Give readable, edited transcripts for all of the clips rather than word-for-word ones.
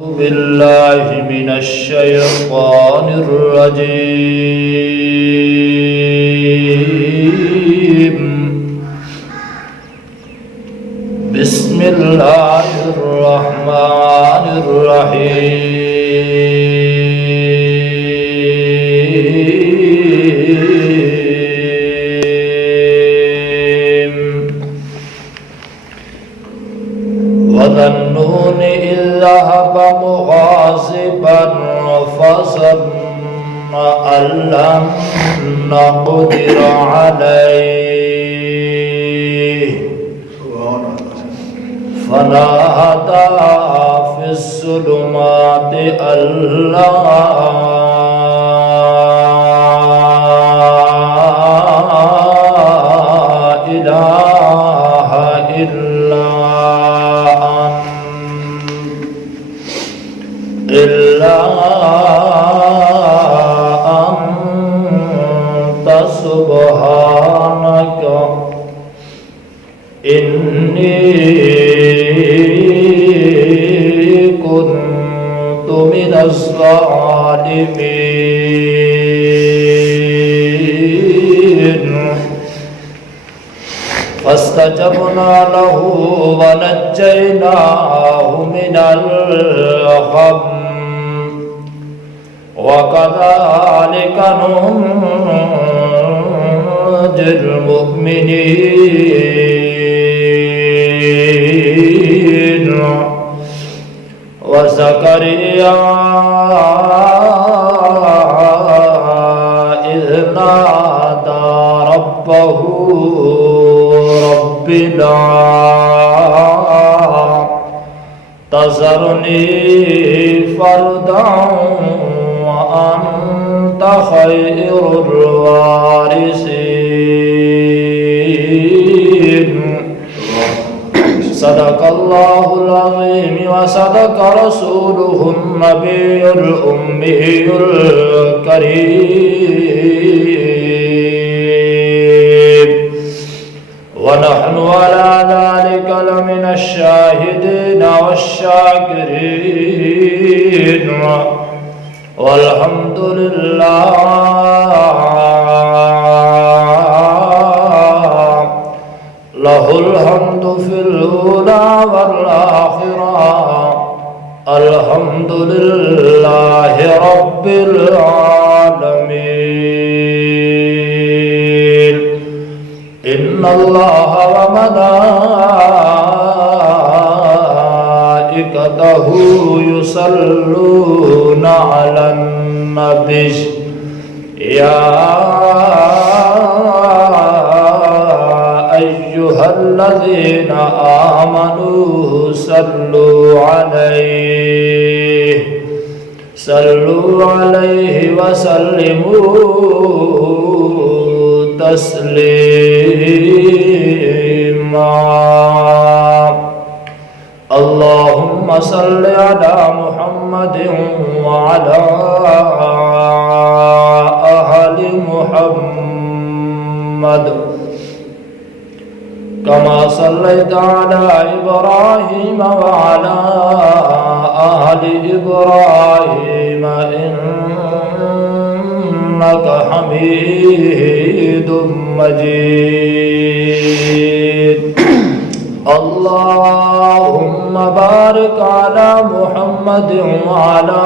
بالله من الشيطان الرجيم. بسم الله الرحمن الرحيم. وذنون إذ ذهب مغاضبا فظن أن لن نقدر عليه فنادى في الظلمات أن لا إله إلا أنت سبحانك إني كنت من الظالمين. فاستجبنا له ونجيناه من الغم وكذلك ننجي المؤمنين. وزكريا إذ نادى ربه رب لا تذرني فردا وأنت خير الوارثين. صدق الله العظيم وصدق رسوله النبي الأمي الكريم. ونحن على ذلك لمن الشاهدين والشاكرين. والحمد لله له الحمد في الأولى والآخرة. الحمد لله رب العالمين. إن الله وملائكته يصلون على النبي يا أيها الذين آمنوا صلوا عليه وسلموا تسليما. اللهم صل على محمد وعلى آل محمد كما صليت على إبراهيم وعلى آل إبراهيم إنك حميد مجيد. اللهم بارك على محمد وعلى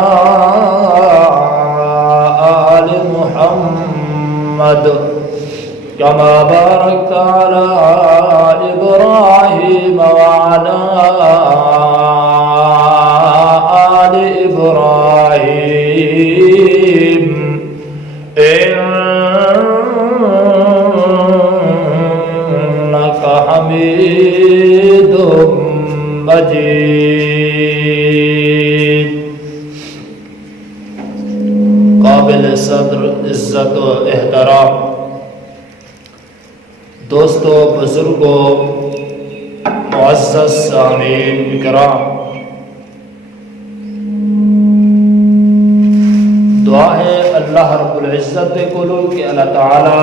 آل محمد كما باركت على إبراهيم وعلى آل إبراهيم إنك حميد مجيد. قابل صدر عزت و احترام دوستو بزرگوں معزز سامعین اکرام، دعا ہے اللہ رب العزت کو کہ اللہ تعالی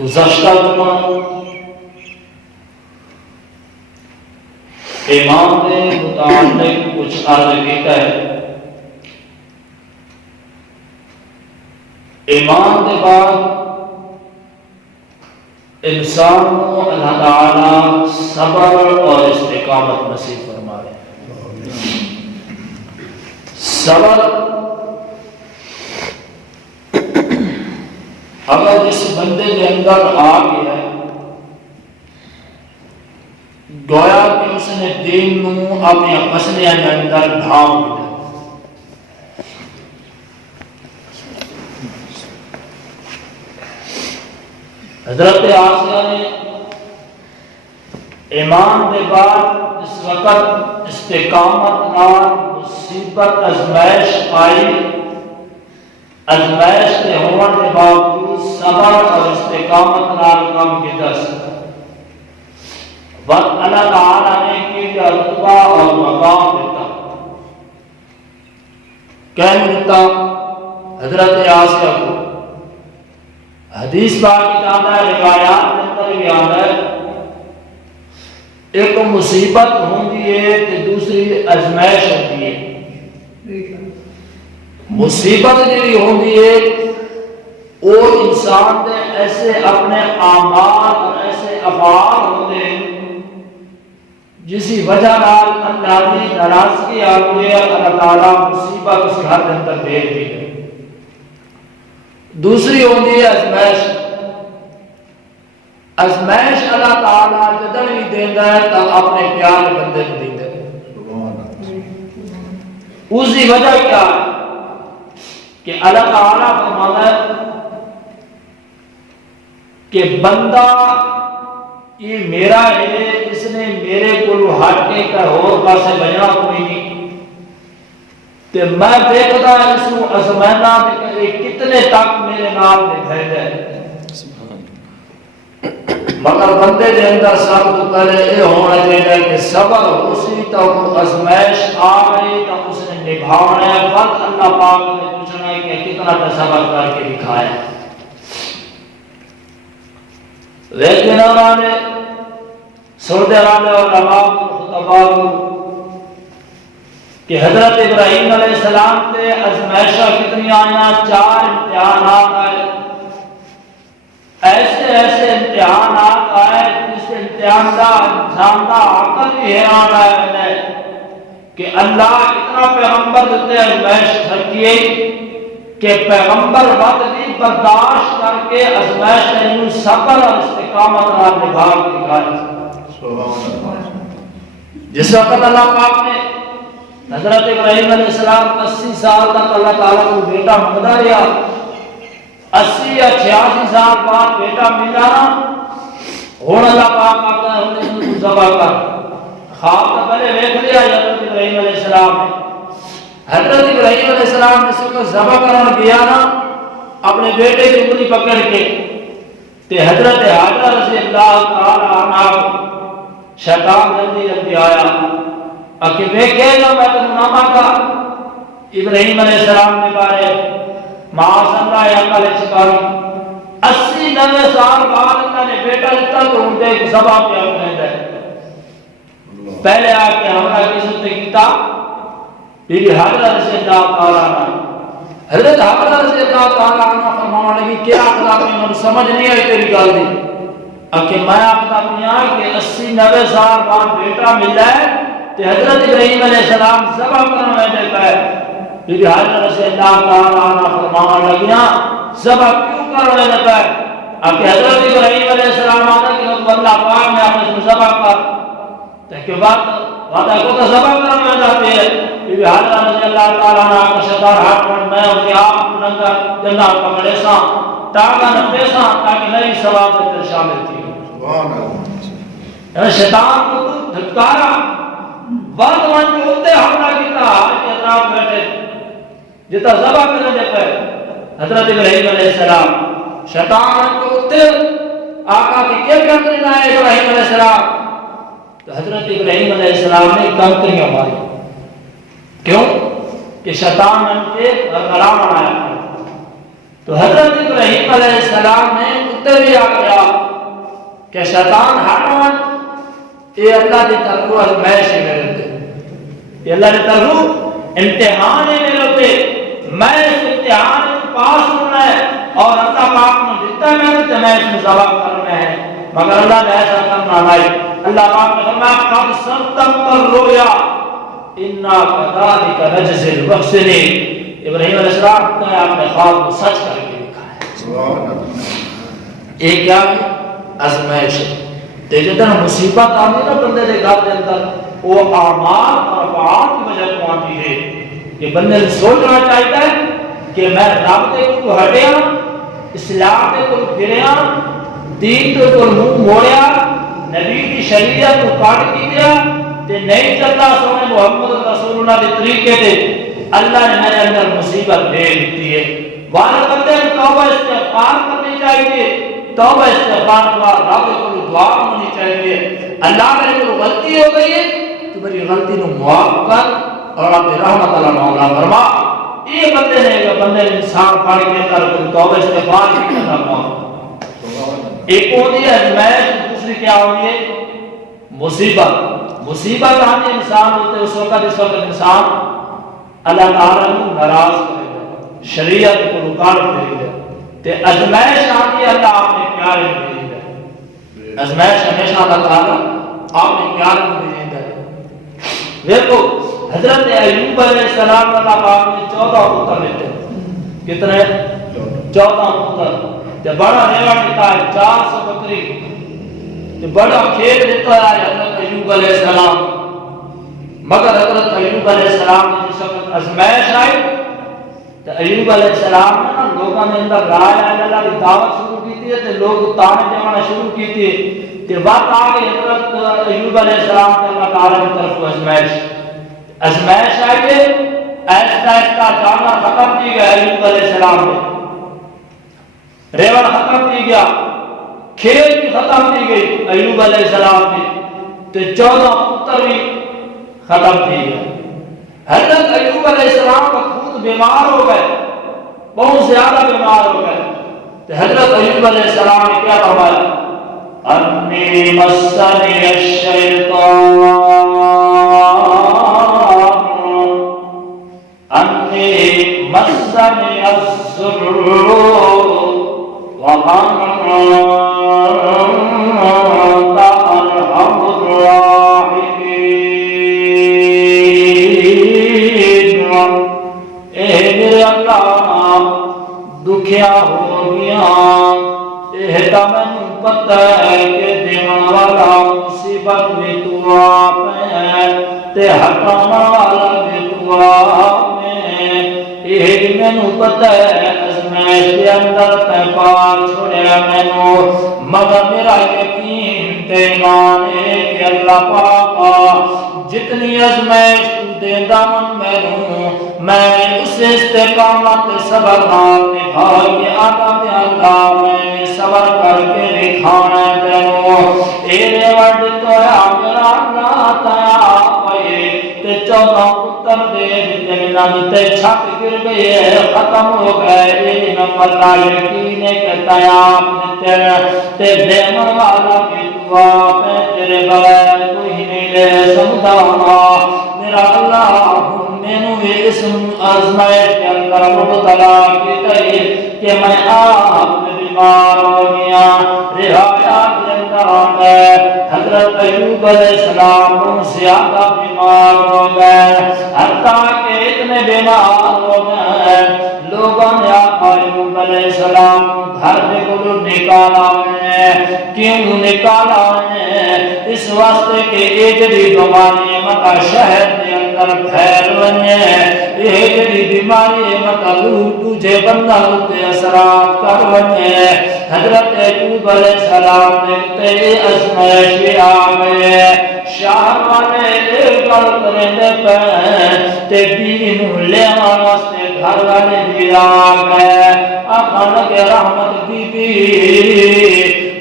گزشتہ جمعہ ایمان کے متعلق کچھ عرض کیتا ہے۔ ایمان کے بعد انسان کو اللہ تعالی صبر اور استقامت نصیب فرمائے۔ صبر اگر جس بندے کے اندر آ گیا ہے، گویا کہ اس نے دین نو اپنی پسندیاں کے اندر ڈھانپ دیا۔ حضرت آسیہ نے ایمان کے بعد اس وقت استقامت نال مصیبت ازمائش آئی، ازمائش کے ہون کے باوجود صبر اور استقامت نال کام کیتا سی۔ وقت اللہ تعالیٰ نے کی رتبہ اور مقام دیتا، کہہ دیتا حضرت آسیہ کو۔ حدیث پاک کی آتا ہے، روایات کے اندر بھی آتا ہے، ایک مصیبت ہوندی ہے تے دوسری ازمائش ہوندی ہے۔ مصیبت جی ہوندی ہے وہ انسان دے ایسے اپنے اعمال اور ایسے افعال ہوتے ہیں جسی وجہ نال اللہ کی ناراضگی آ گئی ہے، اللہ تعالیٰ مصیبت اس گھر کے اندر بھیج دی ہے۔ دوسری ہوندی ہے ازمائش۔ ازمائش اللہ تعالیٰ جدن بھی دیندا ہے تو اپنے پیار بندے کو دیندا ہے۔ اس کی وجہ کیا ہے کہ اللہ تعالیٰ فرماتا ہے کہ بندہ یہ میرا ہے، اس نے میرے کو ہٹ کے کا اور پاسے بجنا کوئی نہیں، تے میں دیکھتا اس کو ازمائنا کہ کتنے تک میرے نام نے بھیجا ہے۔ مگر بندے دے اندر سب تو پہلے یہ ہونا چاہیے کہ صبر اسی تو ازمائش آ گئی تو اس نے نبھانا ہے۔ وقت اللہ پاک نے پوچھنا ہے کہ کتنا کا صبر کر کے دکھایا۔ لیکن انہوں نے سردے والے اور امام خطبہ کہ حضرت ابراہیم علیہ السلام تے ازمائشہ کتنی آئیاں، 4 امتحانات آئے، ایسے ایسے امتحانات آئے جس امتحان دا انسان دا عقل بھی حیران آئے کہ اللہ اتنا پیغمبر دیتے ازمائش سکیے کہ پیغمبر وقت بھی برداشت کر کے ازمائش انہوں صبر اور استقامت اور نبھاگ دکھائی۔ جس وقت اللہ پاک نے حضرت ابراہیم علیہ السلام 80 سال تک اللہ تعالیٰ کو بیٹا مانگتا رہا، 80 یا 86 سال بعد بیٹا ملا نا، ہوں اللہ پاک آتا ہے ہم نے ذبح کر۔ خواب تو پہلے دیکھ لیا حضرت ابراہیم علیہ السلام نے۔ حضرت ابراہیم علیہ السلام نے اس کو ذبح کرنا گیا نا اپنے بیٹے کی انگلی پکڑ کے، تے حضرت حاجرہ رضی اللہ تعالی عنہ شیطان جلدی جلدی آیا کہ دیکھے نا میں تم نہ مانگا۔ ابراہیم علیہ السلام نے بارے معاذ اللہ یا کل چکاری 80-90 سال بعد اللہ نے بیٹا دیتا تو ان دے ذبح پہ اپنے دے پہلے آ کے حملہ کس نے کیتا؟ بی بی حاجرہ رضی اللہ تعالیٰ عنہ۔ حضرت حاجرہ رضی اللہ تعالیٰ عنہ فرمانے لگی کیا آخر میں مجھے سمجھ نہیں آئی تیری گل دی کہ میں آخر کہ 80-90 سال بعد بیٹا ملا ہے تو حضرت ابراہیم علیہ السلام ذبح کرنا میں دیتا ہے۔ بی بی حاجرہ رضی اللہ تعالیٰ عنہ فرمانے لگیاں ذبح کیوں کرنا دیتا ہے؟ کہ حضرت ابراہیم علیہ السلام آتا کہ اللہ پاک نے آپ نے ذبح کر کہ وعدہ کو تو ذبح کرنا چاہتے ہیں۔ بی بی حاجرہ رضی اللہ تعالیٰ عنہ کا شدار ہاتھ پر میں اسے آپ ننگا جنہ پکڑے ساں تاکہ نبے ساں تاکہ نئی ثواب اندر شامل تھی۔ شیطان کو دھتکارا وقت من کے ہوتے حملہ کیتا کہ اطراف بیٹھے جتا ذبح کرنے دیتا ہے حضرت ابراہیم علیہ السلام۔ شیطان کو ہوتے آقا کی کیا کرنے آئے ابراہیم علیہ السلام تو حضرت ابراہیم علیہ السلام نے کنکریاں ماری. کیوں؟ کہ شیطان ان کے غلام بنایا. تو حضرت ابراہیم علیہ السلام نے اتر بھی آگیا کہ شیطان ہٹوان یہ اللہ کی طرف ازمائش ہے میرے ہوتے، یہ اللہ کی طرف امتحان ہے میرے ہوتے، میں اس امتحان میں پاس ہونا ہے اور اللہ پاک نے دیتا ہے میں میں اس میں جواب کرنا ہے. مگر اللہ نے ایسا کرنا نہیں. اللہ پاک نے فرمایا قد صدقت الرؤیا انا كذلك نجزي المحسنين. ابراہیم علیہ السلام نے اپنے خواب کو سچ کر کے لکھا ہے. ایک کیا ہے؟ ازمائش. تے جدن مصیبت آتی نا بندے دے گھر دے اندر وہ اعمال اور افعال کی وجہ سے آتی ہے کہ بندے نے سوچنا چاہتا ہے کہ میں رب دے کو ہٹیا، اسلام دے کو پھریا، دین دے کو منہ موڑیا، نبی کی شریعت کو کاٹ دیا تے نہیں چلتا سونے محمد رسول اللہ کے طریقے تے اللہ نے میرے اندر مصیبت دے دی ہے. وعدہ کرتے ہیں توبہ استغفار کرنی چاہیے، توبہ استغفار کے بعد رب کو دعا کرنی چاہیے. اللہ میرے کو غلطی ہو گئی ہے تو میری غلطی کو معاف کر اور اپنی رحمت اللہ مولا فرما. یہ بندے نے انسان پڑھ کے کر توبہ استغفار کی کرنا. ایک ہوتی ہے ازمائش، دوسری کیا ہوتی ہے؟ مصیبت. مصیبت آنے انسان ہوتے اس وقت انسان اللہ تعالیٰ کو ناراض کرے گا، شریعت کو رکاوٹ دے گا. تے ازمائش آتی اللہ آپ نے پیارے کو دے گا. ازمائش ہمیشہ اللہ تعالیٰ آپ نے پیارے کو دے گا. دیکھو حضرت ایوب علیہ السلام اللہ پاک نے 14 پتر دیتے. کتنے؟ 14 پتر. تے بڑا ریوڑ دیتا ہے 400 بکری. تے بڑا کھیت دیتا ہے حضرت ایوب علیہ السلام. مگر حضرت ایوب علیہ السلام نے جس وقت ازمائش آئی تو ایوب علیہ السلام نے لوگوں نے اندر لا الہ الا اللہ کی دعوت شروع کی تھی تے لوگ تانے دینا شروع کی تھی. تے وقت آ گئی حضرت ایوب علیہ السلام نے اللہ تعالیٰ کی طرف ازمائش آئی ہے. ایسا ایسا جاننا ختم کی گیا ایوب علیہ السلام نے. ریوڑ ختم کی گیا، کھیت بھی ختم کی گئی ایوب علیہ السلام کی. تے 14 پتر بھی ختم تھی. حضرت ایوب علیہ السلام کا خود بیمار ہو گئے، بہت زیادہ بیمار ہو گئے. تو حضرت ایوب علیہ السلام نے کیا فرمایا؟ انی مسنی الشیطان انی مسنی الضر وانت ارحم الراحمین. میرے اللہ دکھیا ہو گیا، یہ تو میں پتہ ہے کہ دیوان والا مصیبت بھی تو آپ ہے تے ہٹانا والا بھی تو آپ ہے. یہ میں پتہ ہے ازمائش کے اندر تے پار چھوڑیا میں مگر میرا یقین تے ایمان ہے کہ اللہ پاک جتنی ازمائش تو دیندہ من میں اس استقامت صبر نال نبھا کے آقا پہ اللہ میں صبر کر کے دکھانا تینو. ایرے وڈ تو میرا اللہ تایا پائے تے 14 پتر دے دیتے ملان تے چھپ گر گئے ختم ہو گئے. لیکن اللہ یقین ہے کہ تایا اپنے تے دیمن والا کی دعا پہ تیرے بغیر کوئی نہیں لے سمجھا. میرا اللہ مینو اسم آزمائش کے اندر مبتلا کی گئی کہ میں آپ میں بیمار ہو گیا. رہایات کے اندر آگئے حضرت ایوب علیہ السلام ان زیادہ بیمار ہو گئے حتیٰ کہ اتنے بیمار ہو گئے لوگوں نے آپ ایوب علیہ السلام گھر میں کو نکالا ہے. کیوں نکالا ہے؟ اس واسطے کہ ایک جڑی بیماری مکہ شہر کے اندر پھیل بنے، یہ جڑی بیماری مکہ دوجے بندہ ہوتے اثرات کر بنے. حضرت ایوب علیہ السلام نے تے ازمائش آ گئے. شہر والے گل کرنے پہ تے بیوی نو لیوا واسطے گھر والے بھی آ گئے. آخر لگے رحمت بی بی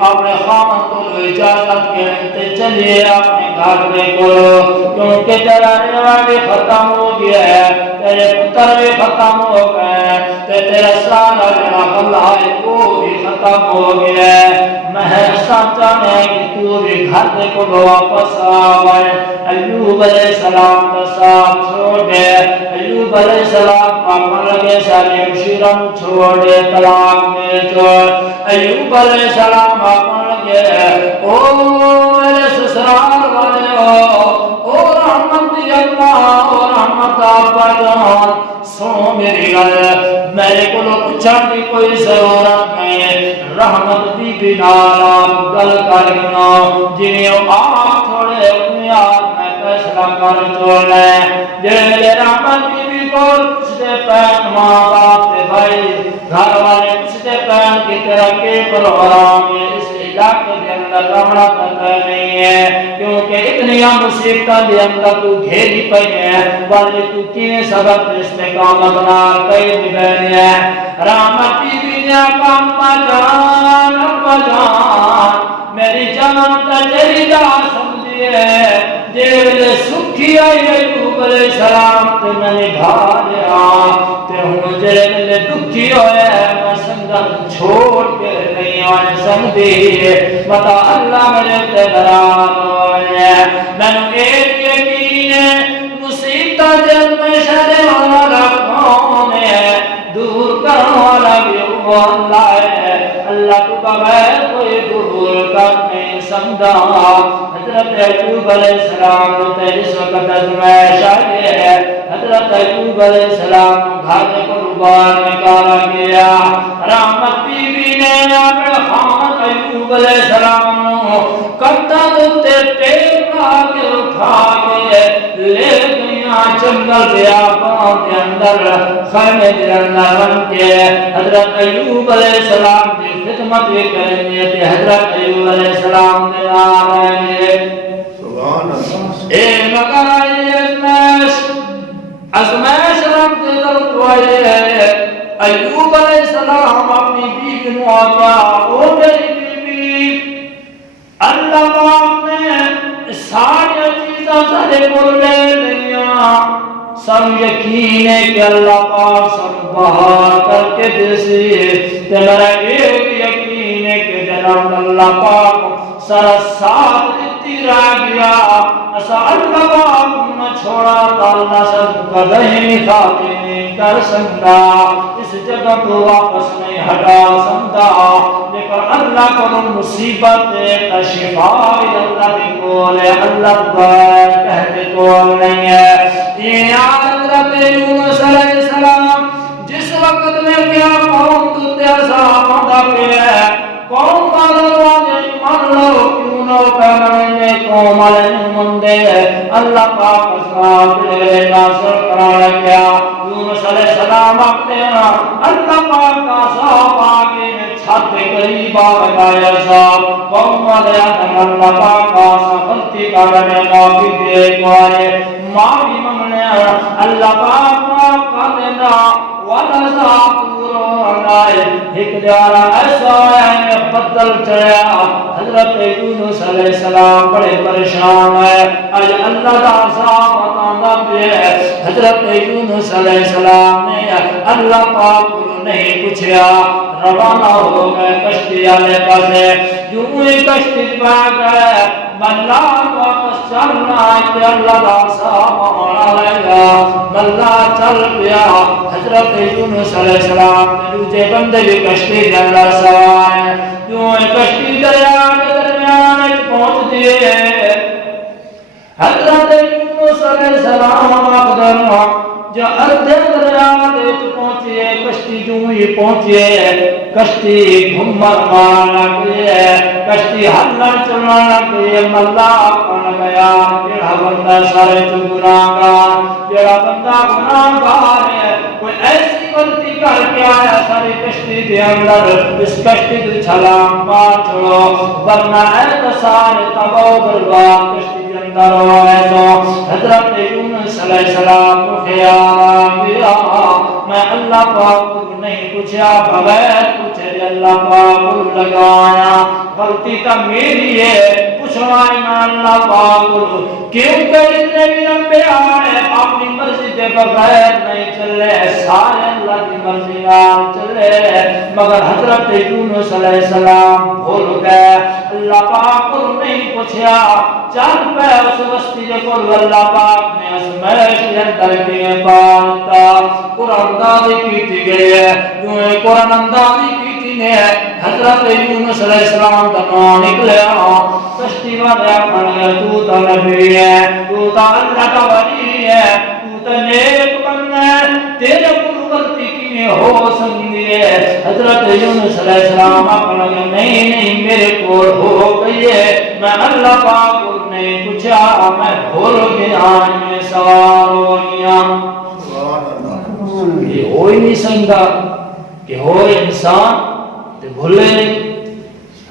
اپنے خامد کو اجازت کے چلیے اپنے گھر پہ کرو، کیونکہ تیرا رواج بھی ختم ہو گیا ہے، تیرے پتر بھی ختم ہو گئے، تیرا سارا جڑا بھلائی وہ بھی ختم ہو گیا ہے۔ میں چاہتا ہے کہ تو بھی گھر دے کو واپس آوے۔ ایوب علیہ السلام کا ساتھ چھوڑ دے، ایوب علیہ السلام اپن لگے سارے مشیرن چھوڑ دے، طلاق دے چھوڑ۔ ایوب علیہ السلام اپن لگے او میرے سسرال والے او رحمت اللہ او رحمت آبا جان سنو میری گل، میرے کو پوچھن کی کوئی ضرورت نہیں، رحمت دی بنا گل کرنا جی آپ تھوڑے اپنے آپ میں فیصلہ کر چھوڑنا جی میرے رحمت بی کو پوچھتے پہن ماں باپ کے بھائی گھر والے پوچھتے پہن کی طرح کے پروگرام اس علاقے کے اندر رہنا کرتا نہیں ہے، کیونکہ اتنی مصیبتیں دے اندر تو گھیری پئی ہے، بلکہ تو کینے سبب استقامت نہ کئی بہن ہے۔ رحمت بی نے اپا جان میری جان تجری دا سمجھئے جیلے سکھی آئی ایوب علیہ السلام تے میں نے بھالیا تے ہوں جیلے دکھی ہوئے میں سنگت چھوڑ کے نہیں آنے سمجھی بتا اللہ میرے تبران ہوئے میں نے ایک یقین ہے مصیبتہ جب میں شہر والا کون ہے دور کرنے والا بھی اللہ ہے، اللہ کو بغیر کوئی دور کر نہیں سمجھا۔ حضرت ایوب علیہ السلام نے اس وقت ازمائش آئی ہے، حضرت ایوب علیہ السلام گھر کو باہر نکالا گیا، رحمت بی بی نے اپنے خامد ایوب علیہ السلام کتا دوتے ٹیک آگے اٹھا کے لے گیا جنگل بیابان کے اندر خیمے کے اندر بن کے حضرت ایوب علیہ السلام کی خدمت بھی کریں گے کہ حضرت ایوب علیہ السلام نے آرہیں گے سبحان اللہ اے مگر آئیے ازمائش رب کے طرف آئیے ایوب علیہ السلام اپنی بیوی کو آگیا او میری بیوی اللہ پاک نے ساری چیزیں سارے کو لے لیا سب یقین ہے کہ اللہ پاک سب بہار کر کے دیسی تیرا ایک یقین ہے کہ جناب اللہ پاک سارا ساتھ دیتی رہ گیا ایسا اللہ پاک نہ چھوڑا تا اللہ سب کا دہی خاطی نہیں کر سکتا اس جگہ کو واپس نہیں ہٹا سکتا لیکن اللہ کو مصیبت کا شفاء اللہ کی کول ہے اللہ بار کہتے کول نہیں ہے یہ حضرت یونس علیہ السلام جس وقت میں کیا قوم تُتے عذاب آتا پہ قوم کا مان لو کیوں نو پیمانے قوم علیہ مندے اللہ پاک اسلام دے ناصر کرانا کیا یونس علیہ السلام اپنے اللہ پاک کا عذاب آگے چھت قریب آگایا صاحب قوم علیہ اللہ پاک کا غلطی کرنے کا بھی دیکھ آئے معافی منگنے اللہ پاک معاف کر دینا وَلَذَا قُرُونَائِ ایک دیارہ ایسا ہے بدل چڑھیا حضرت یونس علیہ السلام بڑے پریشان ہے آج اللہ کا عذاب بتانا بھی ہے حضرت یونس علیہ السلام نے اللہ پاک کو نہیں پوچھا روانہ ہو گئے کشتی والے پاسے یوں ہی کشتی پہ گئے ملا واپس چلنا کہ اللہ کا عذاب آنا لے گا ملا چل گیا حضرت یونس علیہ السلام نے دوسرے بندے بھی کشتی کے اندر سوار ہیں یوں ہی کشتی دریا کے درمیان پہنچ دیے حضرت یونس علیہ السلام اقدر جو اردے دریا کے پہنچے کشتی جو ہی پہنچے کشتی گھمر مارنا گئے کشتی ہلن چلنا گئے ملا اپن گیا جڑا بندہ سارے تو گناہگار جڑا بندہ گناہگار ہے کوئی ایسی غلطی کر کے آیا ساری کشتی کے اندر اس کشتی کو چھلانگ مار چھوڑو ورنہ اے سارے تباہ برباد کشتی کے اندر ہوئے تو حضرت یونس علیہ السلام کو خیال آ گیا میں اللہ پاک کو نہیں پوچھا بغیر پوچھے اللہ پاک لگایا غلطی تو میری ہے پوچھنا میں اللہ پاک کیونکہ اتنے بھی انبیاء ہیں اپنی مرضی کے بغیر نہیں چلے سارے اللہ کی مرضی نال چلے مگر حضرت یونس علیہ السلام بھول گئے اللہ پاک کو نہیں پوچھا چل پہ اس بستی کے کول اللہ پاک نے اسمیش کے اندر کے پالتا قرآن اندازی کیتی گئی ہے جو قرآن اندازی کیتی نے حضرت یونس علیہ السلام کا نام نکلیا کشتی والے اپن گئے تو تا نبی ہے تو تا اللہ کا ولی ہے تو تا نیک بندہ ہے تیرے کو غلطی کی ہو سکتی ہے حضرت یونس علیہ السلام اپنا نہیں میرے کو ہو گئی ہے میں اللہ پاک کو نہیں پوچھا میں بھول گیا میں سوار ہو گیا یہ ہو ہی نہیں سکتا کہ ہو انسان تو بھولے نہیں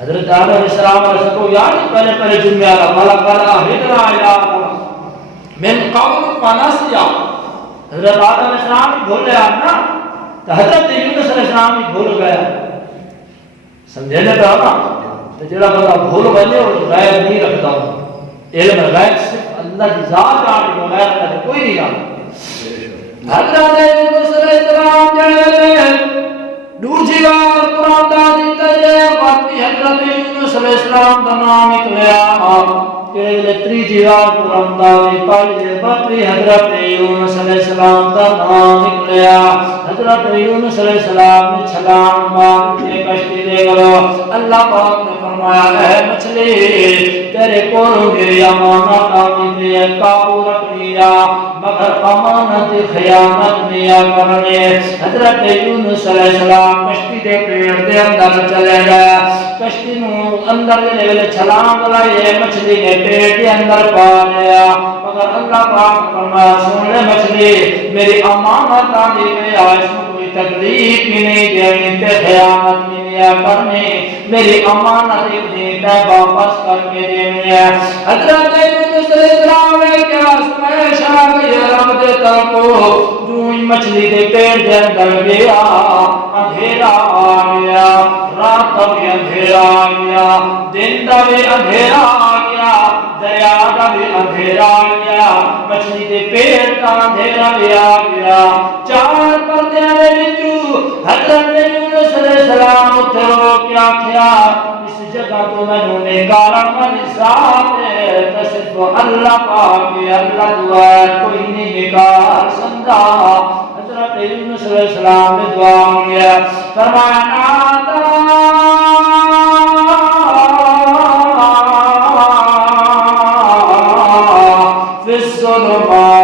حضرت آدم علیہ السلام علیہ کو یاد پہلے جمعہ اللہ ملکنا ہدرا یا من قبل فنسیا حضرت آدم علیہ السلام بھول گیا نا تو حضرت یونس علیہ السلام بھول گیا سمجھنے پہ نا تو جڑا بندہ بھول بنے اور غیب نہیں رکھتا ہوں علم غیب صرف اللہ کی ذات جانتی ہے غیر اللہ کوئی نہیں جانتا حضرت یونس علیہ السلام جڑے دوسری بار قرآن دا دیتا ہے باقی حضرت یونس علیہ السلام کا نام نکلیا کہ تیسری بار قرآن دا دیتا باقی حضرت یونس علیہ السلام کا نام نکلیا حضرت یونس علیہ السلام نے چھلانگ مار کے کشتی دے گلو اللہ پاک نے فرمایا اے مچھلی تیرے کولو میری امانت آمی دے قابو رکھ لیا مگر امانت خیانت نیا کرنے حضرت یونس علیہ السلام کشتی دے پیڑ دے اندر چلے گئے کشتی نو اندر دے لے چھلانگ لائے مچھلی نے پیڑ دے اندر پا لیا مگر اللہ پاک فرمایا سن لے مچھلی میری امانت آمی دے آج کوئی تکلیف ہی نہیں دینی تے خیانت نہیں دیا کرنے میری امانت دیتا واپس کر کے دینے حضرت یونس علیہ السلام نے کیا سمیش آگئی رب دے ترکو جو مچھلی دے پیڑ دے اندر گیا اندھیرا آگیا رات کا بھی اندھیرا آگیا دن کا بھی اندھیرا آگیا دریا کا بھی اندھیرا آگیا مچھلی دے پیڑ کا اندھیرا بھی آگیا چار پردے میں بچو حضرت یونس علیہ السلام اتھرو کیا کیا اس جگہ تو میں نے کارا من ساتھ ہے صرف اللہ پاک اللہ دعا کوئی نہیں نکال سندا حضرت یونس علیہ السلام نے دعا مانگیا فرمایا ناتا فی الظلمات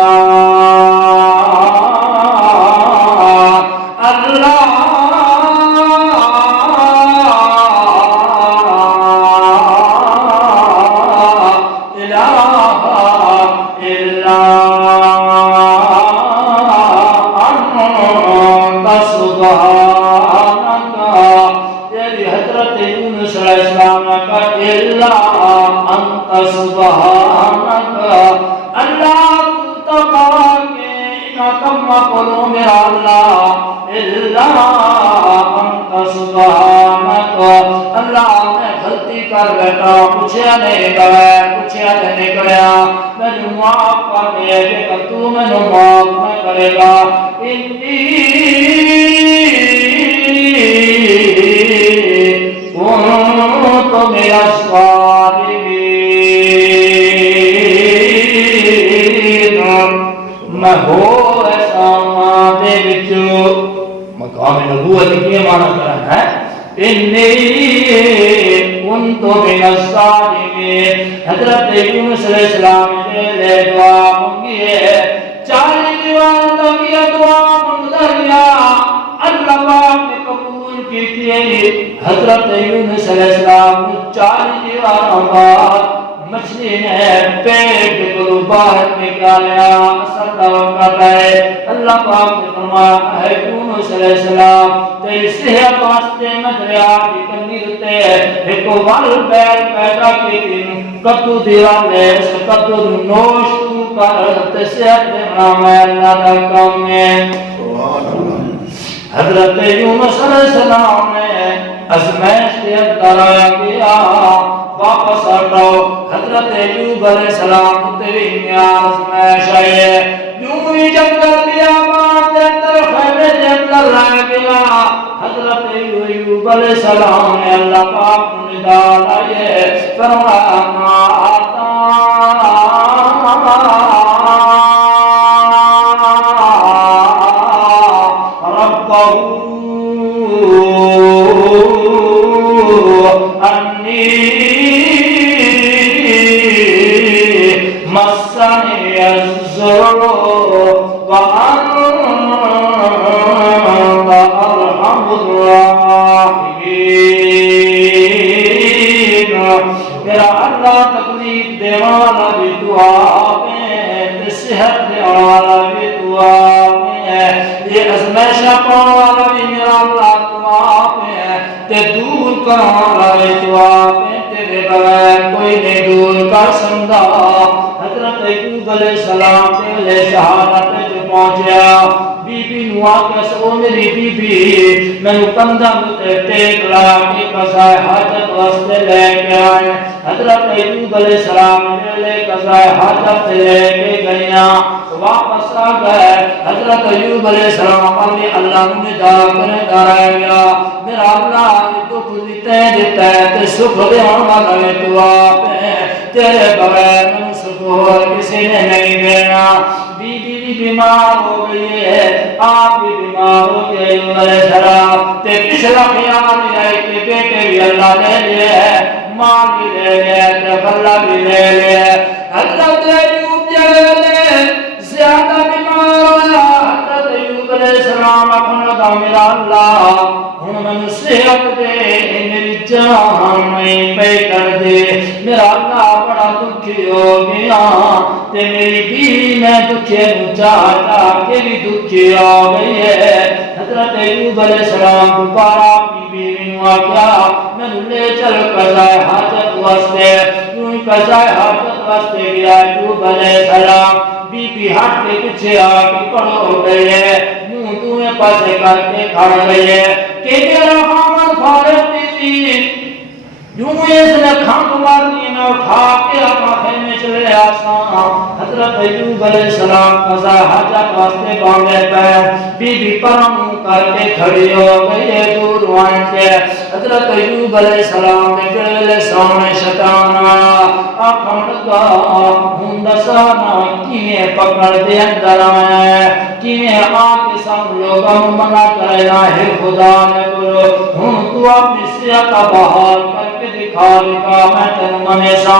پوچھیا نہیں گیا پوچھیا نہیں گیا میں نے معاف کر دیا کہ تو میں نے معاف نہ کرے گا انی تو میرا سوالین میں ہو ایسا ماتے بچو مقام نبوت کی معنی کرنا ہے انی کنتو من الصالحین حضرت یونس علیہ السلام نے دعا مانگی ہے 40 دیوار تک یہ دعا مانگا اللہ پاک نے قبول کی تھی حضرت یونس علیہ السلام نے 40 دیوار بعد مچھلی نے پیٹ کو باہر نکالا اثر کا وقت ہے اللہ پاک نے فرمایا ہے یونس علیہ السلام تیری صحت واسطے میں دریا کی کنی رتے ایک وال پیر پیدا کی دن کتو دیوانے سے کتو نوش تو کر صحت دینا میں اللہ کا کام ہے حضرت یونس علیہ السلام نے ازمائش کے اندر آیا گیا واپس ہٹو حضرت ایوب علیہ السلام تیری آزمائش آئے یوں ہی جنگل بیابان کے اندر خیمے کے اندر رہ گیا حضرت ایوب علیہ السلام نے اللہ پاک ندا لائے فرمایا ما آتا ربہ انی مسنی الضر وانت ارحم الراحمین میرا اللہ تکلیف دے والا بھی دعا میں صحت دے والا بھی دعا میں یہ ازمائشہ پانے والا بھی میرا اللہ دعا میں تے دور کرنے والا بھی دعا میں تیرے بغیر کوئی نہیں دور کر سکتا حضرت ایوب علیہ السلام پہلے شہادت جو پہنچیا بی بی نوا کے سو میری بی بی میں کندھا تے ٹیک لا کے قضائے حاجت واسطے لے کے آئے حضرت ایوب علیہ السلام پہلے قضائے حاجت لے کے گئیاں واپس آ گئے حضرت ایوب علیہ السلام اپنے اللہ نے ندا کرے دارائے گیا میرا اللہ دکھ دیتے دیتا ہے تے سکھ دے والا ہے دعا پہ تیرے بغیر من سکھ اور کسی نے نہیں دینا بی بی بھی بیمار ہو گئی ہے آپ بھی بیمار ہو گئے ایوب علیہ السلام تے پچھلا خیال ہے کہ بیٹے بھی اللہ لے لے ماں بھی لے لے تے اللہ بھی لے لے حضرت ایوب جلے زیادہ بیمار ہوا حضرت ایوب علیہ السلام اپنا لگا میرا اللہ ہن من صحت دے میری جان میں پہ کر دے میرا اللہ بڑا دکھی ہو گیا تے میری بیوی میں دکھے چاہتا کہ بھی دکھی ہو گئی ہے حضرت ایوب علیہ السلام دوبارہ اپنی بیوی نو آکھیا میں لے چل قضائے حاجت واسطے کیوں قضائے حاجت واسطے گیا ایوب علیہ السلام بی بی ہٹ کے پیچھے آ کے کھڑو ہو گئی ہے منہ دوئے پاسے کر کے کھڑ گئی ہے کہ میرا خامن فارغ تھی یوں اس نے کھنگ مارنی میں اٹھا کے اپنا خیمے چلے آسان حضرت ایوب علیہ السلام قضا حاجت واسطے باندھے پہ بی بی پرم کر کے کھڑی ہو گئی ہے دور وائن کے حضرت ایوب علیہ السلام نے جلے سامنے شیطان آیا آنکھوں لگا ہندسانا کیویں پکڑ دے اندر آیا ہے کیویں آنکھ سب لوگوں منع کرنا ہے خدا نے بولو ہن تو اپنی صحت بحال کر کے دکھا لکھا میں تینوں ہمیشہ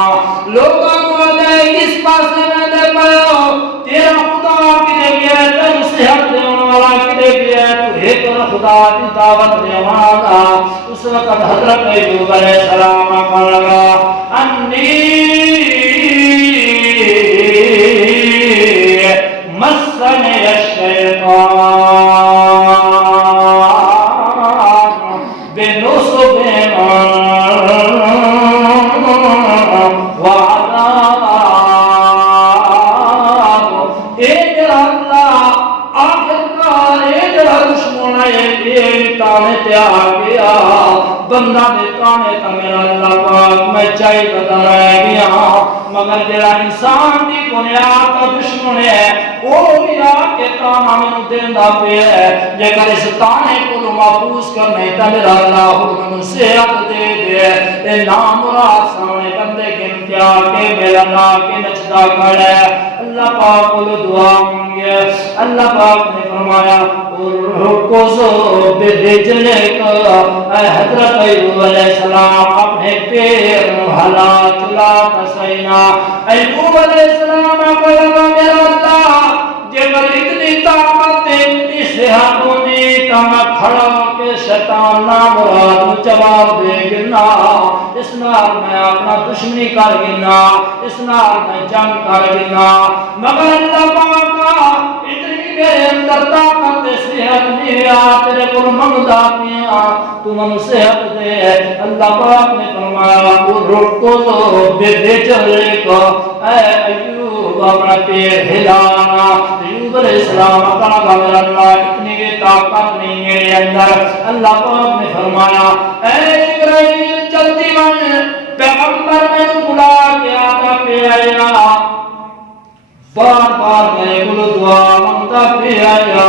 لوگوں کو دے اس پاس میں دے پاؤ تیرا خدا کدے گیا تیرا صحت دینے والا کدے گیا تو ایک خدا کی دعوت دے والا اس وقت حضرت ایوب علیہ السلام کو لگا انی مسنی الشیطان بنصب بندہ دے کانے تا میرا اللہ پاک میں چاہی بتا رہے گیا مگر جڑا انسان دی بنیاد کا دشمن ہے وہ بھی آکے کانا میں دیندہ پہ ہے جگر اس تانے کو محفوظ کرنے تا میرا اللہ حکم صحت دے دے اے نام مراد سامنے بندے کے امتیار کے میرا اللہ کے نچدہ کھڑے اللہ پاک کو دعا مانگے اللہ پاک نے فرمایا رکوزو برجلے کو اے حضرت ایوب علیہ السلام اپنے پیر ہلا چلا تسینا ایوب علیہ السلام کو لگا میرا اللہ جگر اتنی طاقت اتنی صحت ہونی تو میں کھڑا کے شیطان نامراد جواب دے گنا اس نال میں اپنا دشمنی کر گنا اس نال میں جنگ کر گنا مگر اللہ پاک میرے اندر طاقت صحت نہیں آ تیرے کو منگتا پیا تو من صحت دے اللہ پاک نے فرمایا رکو تو بے چلے کو اے ایوب اپنا پیر ہلانا ایوب علیہ السلام اپنا میرا اللہ اتنی طاقت نہیں میرے اندر. اللہ پاک نے فرمایا اے جبرائیل جلدی بن پیغمبر میں بلا کے آتا پہ آیا. بار بار میرے کو دعا مانگتا پہ آیا.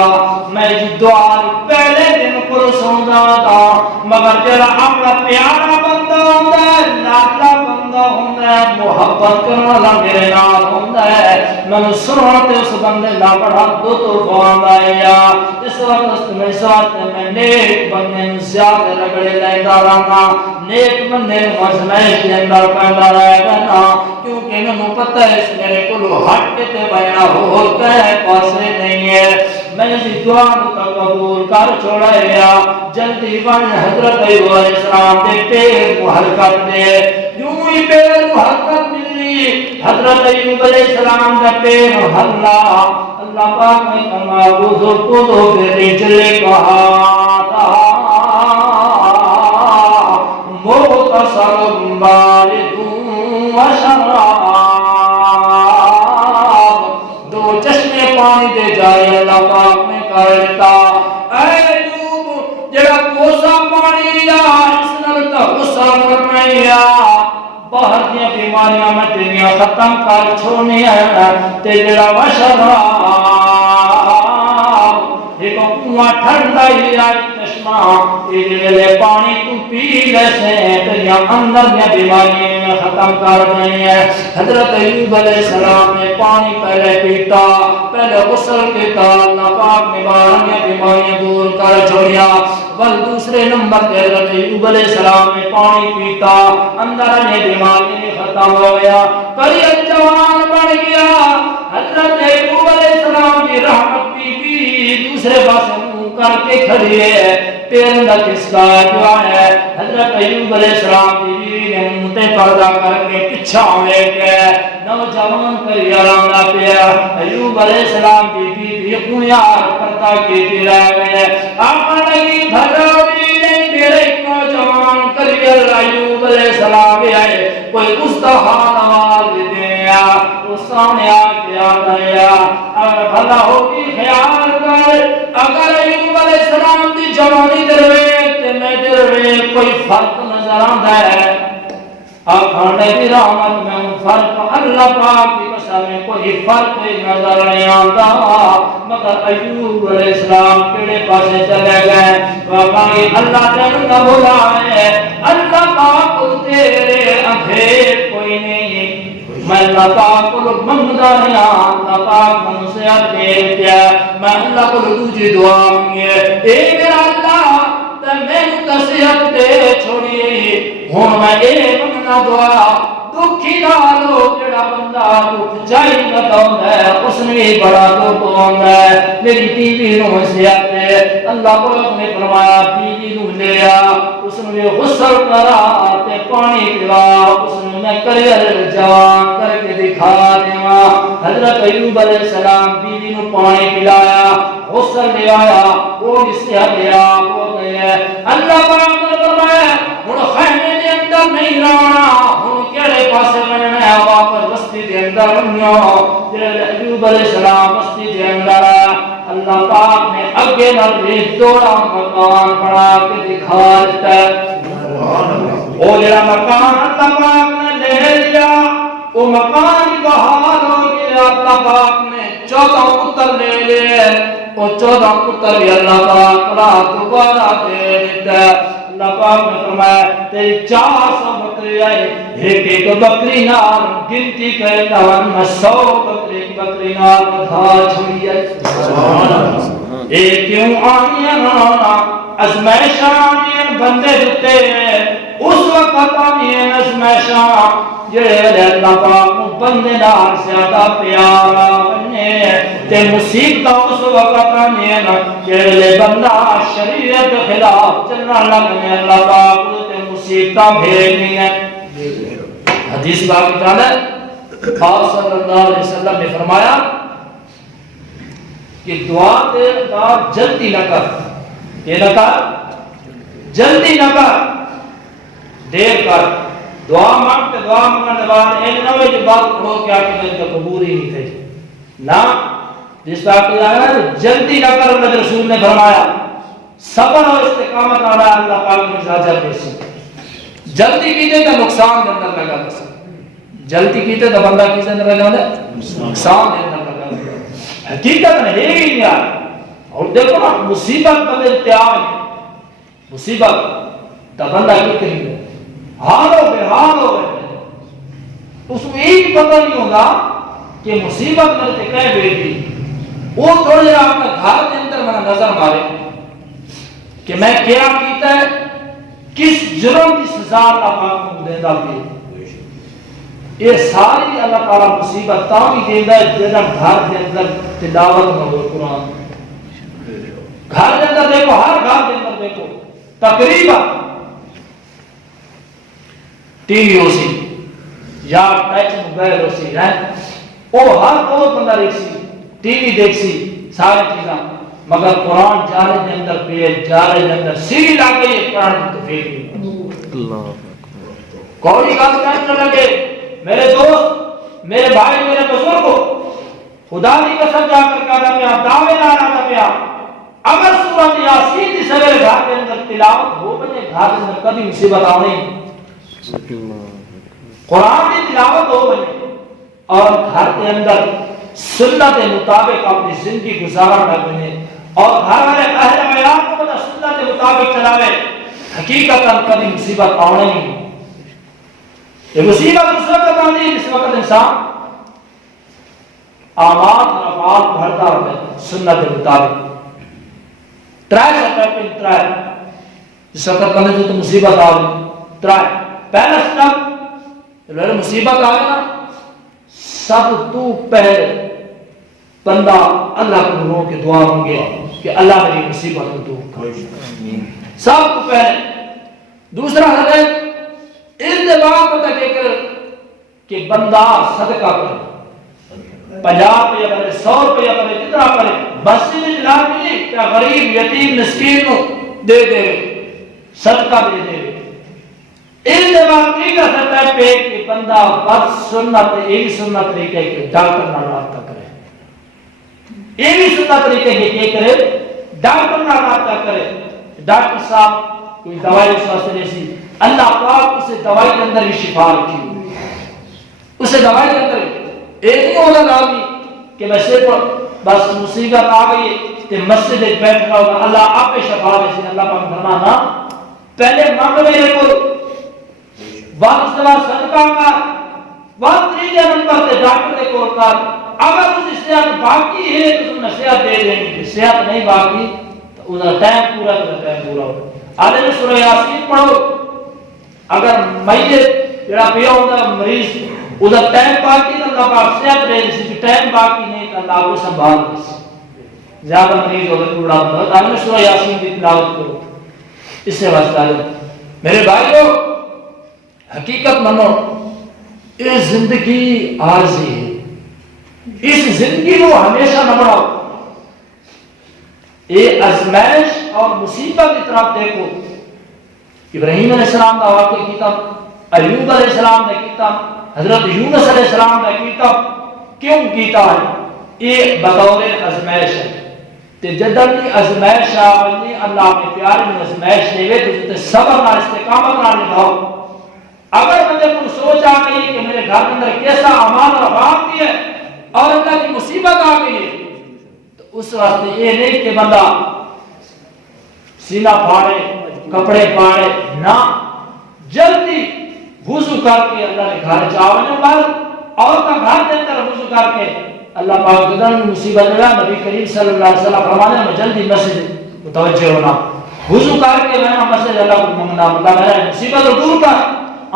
میں دعا پہلے دن کو سنتا تھا مگر تیرا اپنا پیارا بندہ ہوتا ہے, لاڈلا بندہ ہوتا ہے, محبت کرنے والا میرے نال ہوتا ہے. میں نے سنتے اس بندے کا بڑا طوفان آیا. اس وقت میں نیک بندے زیادہ رگڑے لینا رہا, نیک بندے مجمع کے اندر پیدا رہ گا کیونکہ انہوں پتہ ہے اس میرے کو ہٹ کے تے بینا ہوتا ہے پاسے نہیں ہے. میں اسی دعا کو قبول کر چھوڑایا. جلدی بن حضرت ایوب علیہ السلام دے پیر کو حرکت دے. یوں ہی پیر کو حرکت ملی, حضرت ایوب علیہ السلام دا پیر ہلا. اللہ پاک نے فرمایا خذو برجلک ھذا مغتسل بارد وشراب. دو چشمے پانی دے جائے اللہ پاک نے کر دیتا. اے ایوب جڑا کوسا پانی لیا اس نال تا غصہ فرمایا باہر دیا بیماریاں میں تیریاں ختم کر چھوڑنی ہے. تے جڑا وشراب ایک کنواں ٹھنڈا ہی چشمہ یہ پانی تو پی لے سے تیریاں اندر دیا بیماریاں ختم کر دیں. حضرت ایوب علیہ السلام نے پانی پہلے پیتا, پہلے غسل کیتا, اللہ پاک نے باہر بیماریاں دور کر چھوڑیا. بل دوسرے نمبر پہ حضرت ایوب علیہ السلام نے پانی پیتا, اندر نے بیماریاں ختم ہو گیا, قریب جوان بن گیا. حضرت ایوب علیہ السلام کی رحمت بی بی دوسرے پاس منہ کر کے کھڑی ہے. پیر دا کسکا جو ہے حضرت ایوب علیہ السلام کی بیوی نے منہ تے پردہ کر کے پیچھا لے کے نوجوان کر یارانا پیا. ایوب علیہ السلام کی بیوی کو یار پردہ کی رہ گئے. آپ لگی بھگوی نہیں میرے نوجوان کر ایوب علیہ السلام آئے کوئی اس کا حال آواز دیا اس سامنے آ کے آ گیا. اگر بھلا ہوگی خیال کر اگر ایوب علیہ السلام کی جوانی درویت میں درویت کوئی فرق نظر آتا ہے. آخانے کی رحمت میں فرق اللہ پاک کی قسم میں کوئی فرق نظر نہیں آتا. مگر ایوب علیہ السلام کیڑے پاسے چلے گئے واقعی اللہ تیرے نہ بلائے. اللہ پاک تیرے اندھیر کوئی نہیں. میں اللہ پاک کو منگتا نہیں, اللہ پاک من سے دے دیا. میں اللہ کو دوجی دعا مانگے اے میرا اللہ تے میں نصیحت دے چھوڑی ہوں میں اے منگنا دعا دکھی نالو جڑا بندہ دکھ جائی بتاؤں ہے اس نے بڑا دکھ ہوتا ہے. میری بیوی نو نصیحت دے. اللہ پاک نے فرمایا بیوی نو لیا اس نے غسل کرا تے پانی پلا اس نے میں کرے جوان کر کے دکھا دیوا. حضرت ایوب علیہ السلام بیوی نو پانی پلایا غسل لے آیا وہ نصیحت دیا وہ گئے. اللہ پاک نے فرمایا ہن خیمے دے اندر نہیں رہنا ہن کیڑے پاسے میں ہوا پر بستی دے اندر رہنو. ایوب علیہ السلام بستی دے اندر اللہ پاک نے اگے نال دوڑا مکان بنا کے دکھا دیتا. وہ جڑا مکان اللہ پاک نے لے لیا وہ مکان بحال ہو گیا. اللہ پاک نے 14 پتر لے لیے. وہ 14 پتر بھی اللہ پاک را دوبارہ دے دیتا. اللہ پاک نے فرمایا تیری 400 بکری آئی ایک ایک بکری نال گنتی کرتا ہوں میں 100 بکری نال بدھا چھوڑی ہے. ایک کیوں آنیاں نانا ازمیشاں آنیاں بندے جتے ہیں اس وقت آنیاں ازمیشاں جڑے اللہ پاک بندے نال زیادہ پیارا بنے تے مصیبت اس وقت آنیاں جڑے بندہ شریعت خلاف چلنا لگنے اللہ پاک تے مصیبت بھیجنی ہے. حدیث پاک ہے آپ صلی اللہ علیہ وسلم نے فرمایا کہ دعا دے بعد جلدی نہ کر. یہ نہ کر جلدی نہ کر دیر کر. دعا مانگتے دعا مانگنے بعد ایک نہ ہوئے جو بات پڑھو کیا کہ میں قبول ہی نہیں تھے. نہ جس پر آپ آیا ہے جلدی نہ کر، اللہ رسول نے فرمایا صبر اور استقامت آنا اللہ پاک نے اجازت دیسی. جلدی کیتے تو نقصان دے اندر لگا دے، جلدی کیتے تو بندہ کس اندر لگا دے نقصان دے اندر لگا دے. حقیقت ہے ہی نہیں یار. اور دیکھو نا مصیبت بندے تیار ہے، مصیبت تو بندہ کی کریں گے حال ہو بے حال ہو گئے. اس کو ایک پتہ نہیں ہوگا کہ مصیبت میں تے کہہ بیٹھی وہ تھوڑے جا اپنا گھر کے اندر میں نظر مارے کہ میں کیا کیتا ہے، کس جرم کی سزا اللہ پاک کو دیندا پیا. یہ ساری اللہ تعالیٰ مصیبت تا بھی دیندا ہے جڑا گھر کے اندر تلاوت نہ ہو قرآن. گھر کے اندر دیکھو، ہر گھر کے اندر دیکھو تقریباً ٹی وی ہو سی یا ٹچ موبائل ہو سی ہے، وہ ہر کوئی بندہ دیکھ سی، ٹی وی دیکھ سی، ساری چیزاں، مگر قرآن جارے کے اندر پیٹ جارے کے اندر سیڑھی لا کے یہ قرآن کی تفیق نہیں. کوئی بات کہنے نہ لگے میرے دوست، میرے بھائی، میرے بزرگوں، خدا کی قسم جا کر کہا پیا دعوے لانا پیا اگر سورۃ یاسین کی سویرے گھر کے اندر تلاوت ہو بنے گھر کے اندر کبھی مصیبت آنے قرآن کی تلاوت ہو بنے اور گھر کے اندر سنت مطابق اپنی زندگی گزارا نہ بنے اور گھر والے اہل بیان کو بتا سنت مطابق چلاوے، حقیقت کبھی مصیبت آنے نہیں. یہ مصیبت اس وقت آتی ہے جس وقت انسان اعمال اور افعال بڑھتا رہتا سنت مطابق. ترائے سٹیپ ترائے جس وقت کرنے تو مصیبت آ گئی ترائے. پہلا سٹیپ میرے مصیبت آ گیا سب تو پہلے بندہ اللہ کو رو کے دعا مانگے کہ اللہ میری مصیبت کو دور کر. سب کو پہلے. دوسرا ہے اتباع پتہ کہ بندہ صدقہ کرے، 50 روپیہ کرے، 100 روپیہ کرے، جتنا کرے، بس یہ لاتی کیا غریب یتیم مسکین کو دے دے صدقہ دے دے. اتباع کی کا سکتا ہے کہ بندہ بد سنت ایک سنت طریقے کے ڈاکٹر نہ رابطہ کرے، ایک سنت طریقے کے کیا کرے ڈاکٹر نہ رابطہ کرے. ڈاکٹر صاحب کوئی دوائی اس واسطے جیسی اللہ پاک اسے دوائی کے اندر ہی شفا رکھی، اسے دوائی کے اندر ایک نہیں ہوگا لاگی کہ میں صرف بس مصیبت آ گئی کہ مسجد ایک بیٹھ رہا ہوگا اللہ آپ پہ شفا دے. اللہ پاک فرمانا پہلے مانگ میرے کو وقت سوا صدقہ کر، وقت تیجے نمبر سے ڈاکٹر دے کول کر. اگر اس صحت باقی ہے تو اس میں صحت دے دیں گے، صحت نہیں باقی تو اس کا ٹائم پورا تو ٹائم پورا ہو. آدھے سورہ یاسین پڑھو، اگر میت جڑا پیا ہوتا مریض اس کا ٹائم باقی تو اللہ پاک صحت دے دے، ٹائم باقی نہیں تو اللہ کو سنبھال دے. زیادہ مریض ہوگا ٹوڑا ہوتا آدھے سورہ یاسین کی تلاوت کرو. اس سے واسطہ میرے بھائیو حقیقت منو یہ زندگی عارضی ہے، اس زندگی کو ہمیشہ نہ بڑھاؤ. یہ ازمائش اور مصیبت کی طرف دیکھو. ابراہیم علیہ السلام کا واقعہ کتاب، ایوب علیہ السلام نے کتاب، حضرت یونس علیہ السلام نے کتاب کیوں کیتا ہے؟ یہ بطور ازمائش ہے. تے جدی ازمائش آونی اللہ کے پیارے میں ازمائش لے تو صبر اور استقامت نہ نبھاؤ. اگر بندے کو سوچ آ گئی کہ میرے گھر کے اندر کیسا امان اور افاق ہے اور اللہ کی مصیبت آ گئی ہے تو اس واسطے یہ نہیں کہ بندہ سینہ پھاڑے کپڑے پھاڑے، نہ جلدی وضو کر کے اللہ کے گھر جانے پر اور کا گھر کے اندر وضو کر کے اللہ پاک جدن مصیبت لگا. نبی کریم صلی اللہ علیہ وسلم فرمانے میں جلدی مسجد متوجہ ہونا، وضو کر کے میں مسجد اللہ کو مانگنا، اللہ میرا مصیبت دور کر.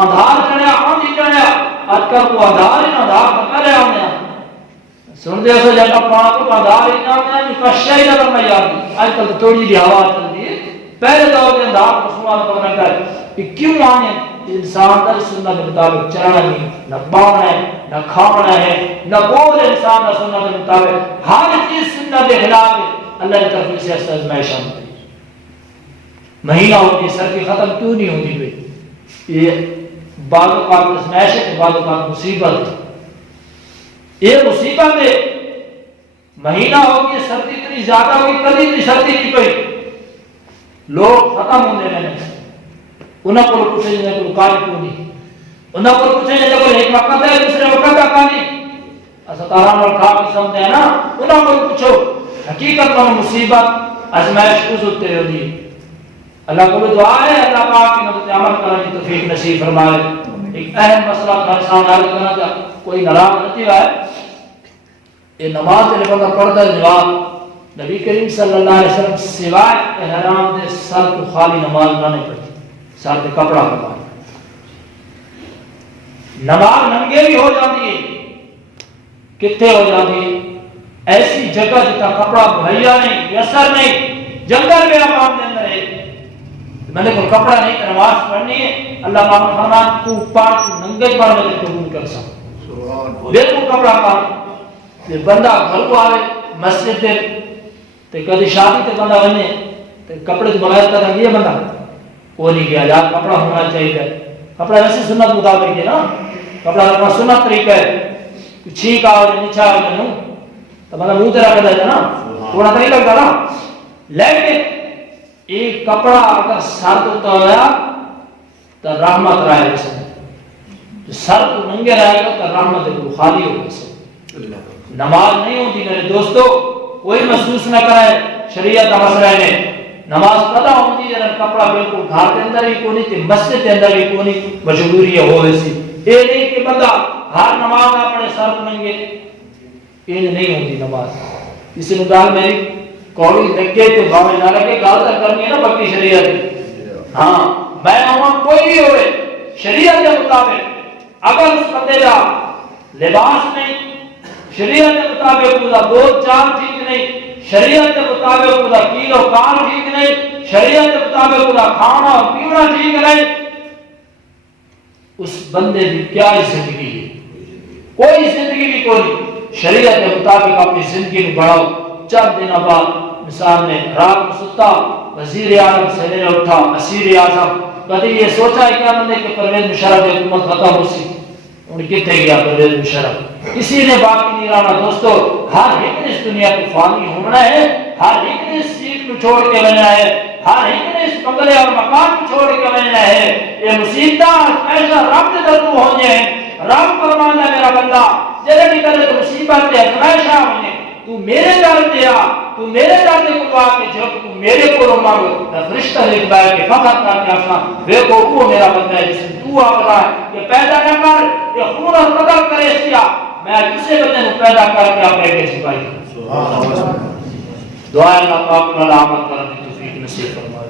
اندھار چڑھیا آندھی چڑھیا آج کل کو اندھار ہی اندھار پہلے آنے سن دے سو جگہ پانا کو اندھار ہی آنے نہیں کشیا ہی نظر میں آتی. آج کل تو تھوڑی جی ہوا چلتی ہے، پہلے دور کے اندھار کو سوال کرنا کر کہ کیوں آنے انسان در سنت کے مطابق چلنا نہیں، نہ بانا ہے نہ کھانا ہے نہ بول انسان در سنت کے مطابق ہر چیز سنت کے خلاف ہے. اللہ کی طرف سے ازمائش آتی مہینہ ہوتی ہے سر کی ختم کیوں نہیں ہوتی بھائی؟ یہ بعض اوقات ازمائش ہے، بعض اوقات مصیبت. یہ مصیبت ہے مہینہ ہو گیا سردی اتنی زیادہ ہوئی، کبھی اتنی سردی نہیں پئی، لوگ ختم ہونے لگے، انہوں کو پوچھے جائے کوئی کاری کیوں نہیں، انہوں کو پوچھے جائے کوئی ایک وقت ہے دوسرے وقت کا کہانی ایسا تاران اور کھا کے سمجھے نا، انہوں کو پوچھو حقیقت میں مصیبت ازمائش کچھ ہوتے ہو دی۔ اللہ کو دعا ہے اللہ پاک کی مدد عمل کرنے کی توفیق نصیب فرمائے۔ ایک اہم مسئلہ ہمارے سامنے عرض کرنا تھا، کوئی ناراض نہیں ہوا ہے، یہ نماز کے بغیر پڑھتا ہے جواب نبی کریم صلی اللہ علیہ وسلم سوائے احرام دے سر کو خالی نماز نہ نہیں پڑھتی، سر تے کپڑا پڑھتا، نماز ننگے بھی ہو جاتی ہے، کتنے ہو جاتی ہے ایسی جگہ جتا کپڑا مہیا نہیں، میسر نہیں، جنگل میں آپ کے اندر ہے، میں نے کوئی کپڑا نہیں کہ نماز پڑھنی ہے، اللہ پاک نے فرمایا تو پاک ننگے پڑھنے کے قبول کر سکتا، بالکل کپڑا پاک۔ بندہ گھر کو آئے مسجد تے کدی شادی تے بندہ بنے تے کپڑے تو بغیر کا رنگی ہے بندہ کو نہیں گیا، یار کپڑا ہونا چاہیے، کپڑا ویسے سنت مطابق ہے نا، کپڑا رکھنا سنت طریقہ ہے، چھینک آؤ نیچا آؤ جنوں تو بندہ منہ تیرا کر دیتا نا، تھوڑا تو نہیں لگتا نا، لیکن ایک کپڑا اگر سر تو ہوا تو رحمت رہے اس میں، جو سر کو ننگے رہے گا تو رحمت کو خالی ہوگا اس میں۔ نماز نہیں ہوتی میرے دوستو، کوئی محسوس نہ کرے شریعت کا مسئلہ ہے، نماز قضا ہوتی ہے، کپڑا بالکل گھر کے اندر بھی کونی تے مسجد کے اندر بھی کونی، مجبوری ہو ایسی، یہ نہیں کہ بندہ ہر نماز اپنے سر ننگے، یہ نہیں ہوتی نماز۔ اس نے گال میری کوڑی لگے تے بھاوے نہ لگے گال تک کرنی ہے نا پکی شریعت، ہاں میں ہوں کوئی بھی ہوئے شریعت کے مطابق، اگر اس بندے کا لباس نہیں شریعت کے مطابق پورا بول چال ٹھیک نہیں، شریعت کے مطابق پورا کیل و کام ٹھیک نہیں، شریعت کے مطابق پورا کھانا اور پینا ٹھیک نہیں، اس بندے کی کیا زندگی ہے؟ کوئی زندگی بھی کوئی، شریعت کے مطابق اپنی زندگی کو بڑھاؤ۔ چند دن بعد مثال نے رات کو ستا، وزیر اعظم سویرے اٹھا، وزیر اعظم کبھی یہ سوچا ہے کیا بندے کہ پرویز مشرف کی حکومت ختم ہو سی، ان کتنے گیا پرویز مشرف، کسی نے باقی نہیں رہنا۔ دوستو ہر ایک نے اس دنیا کو فانی ہونا ہے، ہر ایک نے اس سیٹ کو چھوڑ کے رہنا ہے، ہر ایک نے اس بنگلے اور مکان کو چھوڑ کے رہنا ہے، یہ مصیبت ایسا رب کے در ہو جائے، رب فرمانا ہے میرا بندہ جلے نہیں کرے تو مصیبت ہے ہمیشہ ہونے، تو میرے در دے آ، تو میرے در دے کو آ کے جب تو میرے کو مانگ فرشتہ لکھ بیٹھ کے فقط کر کے آسنا دیکھو وہ میرا بندہ ہے جس نے تو آتا ہے کہ پیدا نہ کر یہ خون اور قدر کرے سیا، میں دوسرے بندے کو پیدا کر کے اپنے کے سپاہی دعا اللہ پاک نے عمل کرنے کی توفیق نصیب فرمائے۔